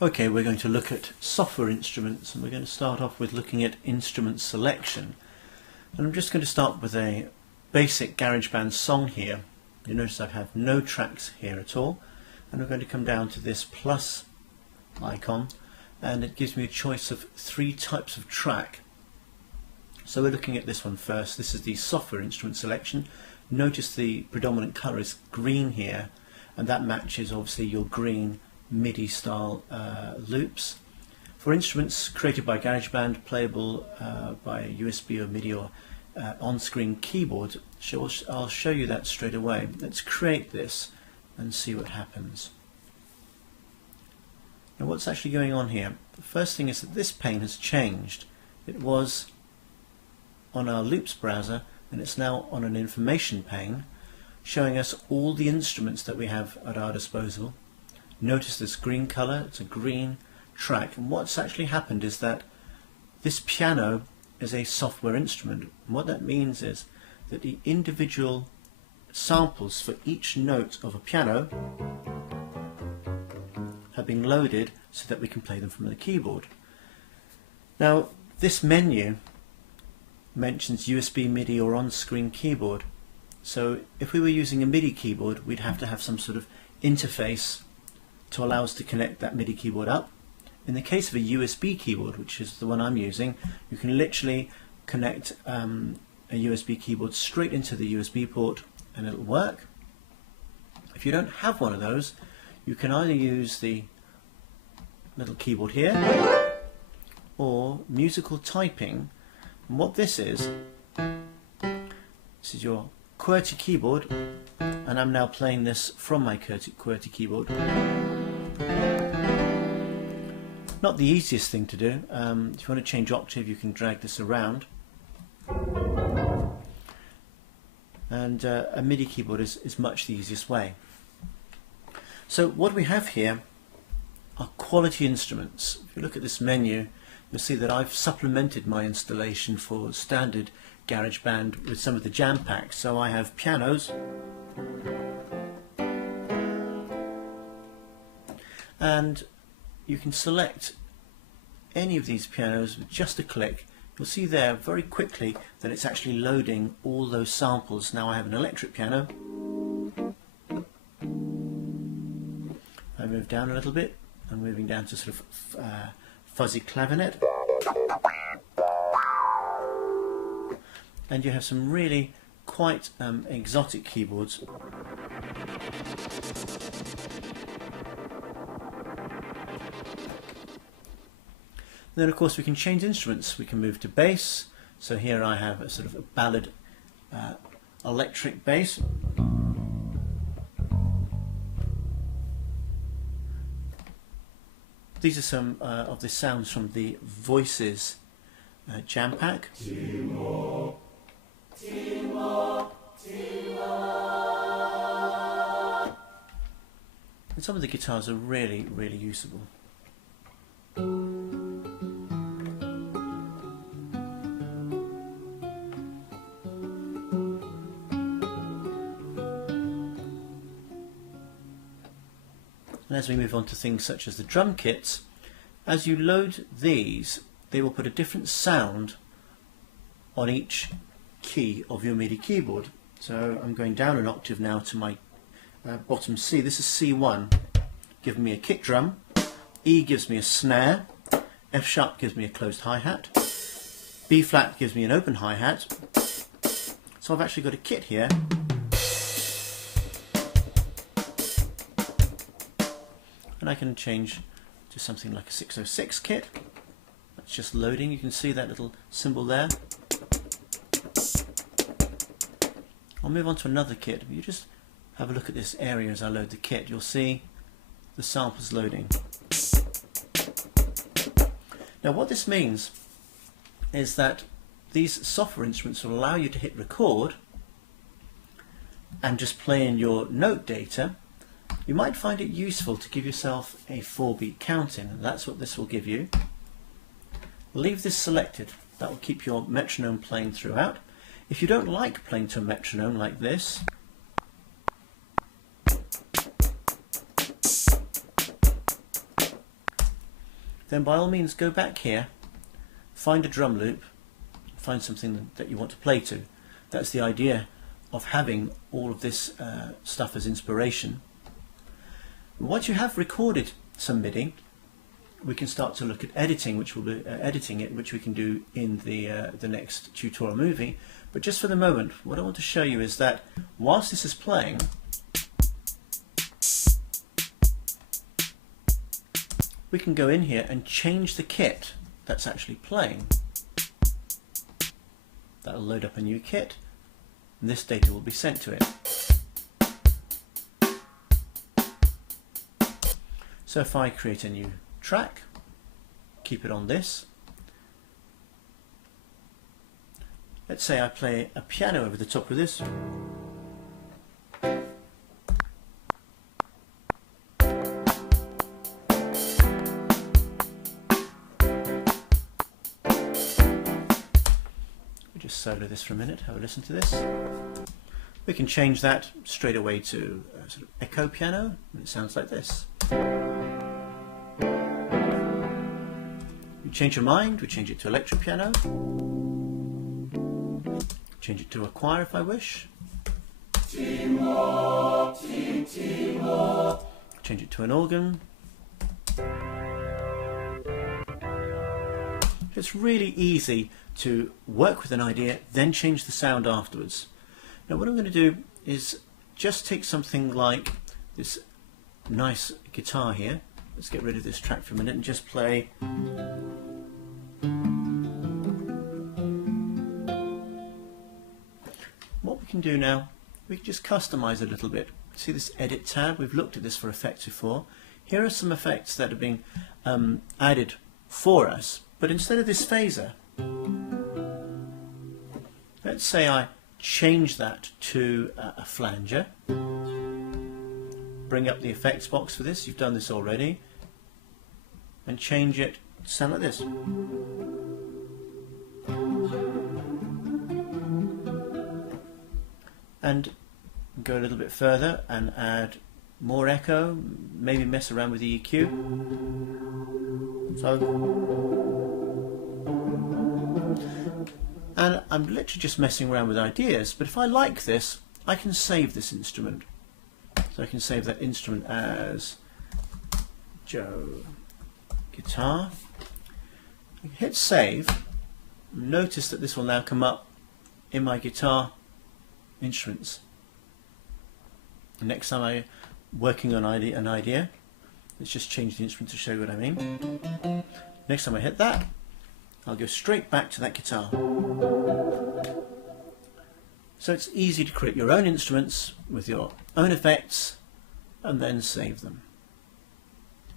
Okay, we're going to look at software instruments, and we're going to start off with looking at instrument selection. And I'm just going to start with a basic GarageBand song here. You notice I have no tracks here at all, and we're going to come down to this plus icon, and it gives me a choice of 3 types of track. So we're looking at this one first. This is the software instrument selection. Notice the predominant colour is green here, and that matches obviously your green MIDI style loops. For instruments created by GarageBand, playable by USB or MIDI or on-screen keyboard, I'll show you that straight away. Let's create this and see what happens. Now what's actually going on here? The first thing is that this pane has changed. It was on our loops browser and it's now on an information pane showing us all the instruments that we have at our disposal. Notice this green colour, it's a green track, and what's actually happened is that this piano is a software instrument, and what that means is that the individual samples for each note of a piano have been loaded so that we can play them from the keyboard. Now this menu mentions USB, MIDI or on-screen keyboard, so if we were using a MIDI keyboard we'd have to have some sort of interface to allow us to connect that MIDI keyboard up. In the case of a USB keyboard, which is the one I'm using, you can literally connect a USB keyboard straight into the USB port and it'll work. If you don't have one of those, you can either use the little keyboard here or musical typing. And what this is your QWERTY keyboard, and I'm now playing this from my QWERTY keyboard. Not the easiest thing to do. If you want to change octave, you can drag this around. And a MIDI keyboard is much the easiest way. So what we have here are quality instruments. If you look at this menu, you'll see that I've supplemented my installation for standard GarageBand with some of the jam packs. So I have pianos, and you can select any of these pianos with just a click. You'll see there very quickly that it's actually loading all those samples. Now I have an electric piano. I move down a little bit. I'm moving down to sort of fuzzy clavinet. And you have some really quite exotic keyboards. Then of course we can change instruments. We can move to bass. So here I have a sort of a ballad electric bass. These are some of the sounds from the Voices jam pack. Timor, Timor, Timor. And some of the guitars are really, really usable. And as we move on to things such as the drum kits, as you load these, they will put a different sound on each key of your MIDI keyboard. So I'm going down an octave now to my bottom C. This is C1, giving me a kick drum. E gives me a snare. F sharp gives me a closed hi-hat. B flat gives me an open hi-hat. So I've actually got a kit here. And I can change to something like a 606 kit. That's just loading. You can see that little symbol there. I'll move on to another kit. If you just have a look at this area as I load the kit, you'll see the samples loading. Now what this means is that these software instruments will allow you to hit record and just play in your note data. You might find it useful to give yourself a 4-beat count in, and that's what this will give you. Leave this selected. That will keep your metronome playing throughout. If you don't like playing to a metronome like this, then by all means go back here, find a drum loop, find something that you want to play to. That's the idea of having all of this stuff as inspiration. Once you have recorded some MIDI, we can start to look at editing, which will be which we can do in the next tutorial movie. But just for the moment, what I want to show you is that whilst this is playing, we can go in here and change the kit that's actually playing. That'll load up a new kit, and this data will be sent to it. So if I create a new track, keep it on this. Let's say I play a piano over the top of this. We just solo this for a minute, have a listen to this. We can change that straight away to a sort of echo piano, and it sounds like this. We change your mind, we change it to electric piano, change it to a choir if I wish, change it to an organ. It's really easy to work with an idea, then change the sound afterwards. Now what I'm going to do is just take something like this nice guitar here. Let's get rid of this track for a minute and just play. What we can do now, we can just customize a little bit. See this edit tab? We've looked at this for effects before. Here are some effects that are being added for us, but instead of this phaser, let's say I change that to a flanger. Bring up the effects box for this, you've done this already, and change it to sound like this. And go a little bit further and add more echo, maybe mess around with the EQ. So, and I'm literally just messing around with ideas, but if I like this, I can save this instrument. So I can save that instrument as Joe Guitar. Hit save. Notice that this will now come up in my guitar instruments. Next time I'm working on an idea, let's just change the instrument to show you what I mean. Next time I hit that, I'll go straight back to that guitar. So it's easy to create your own instruments with your own effects and then save them.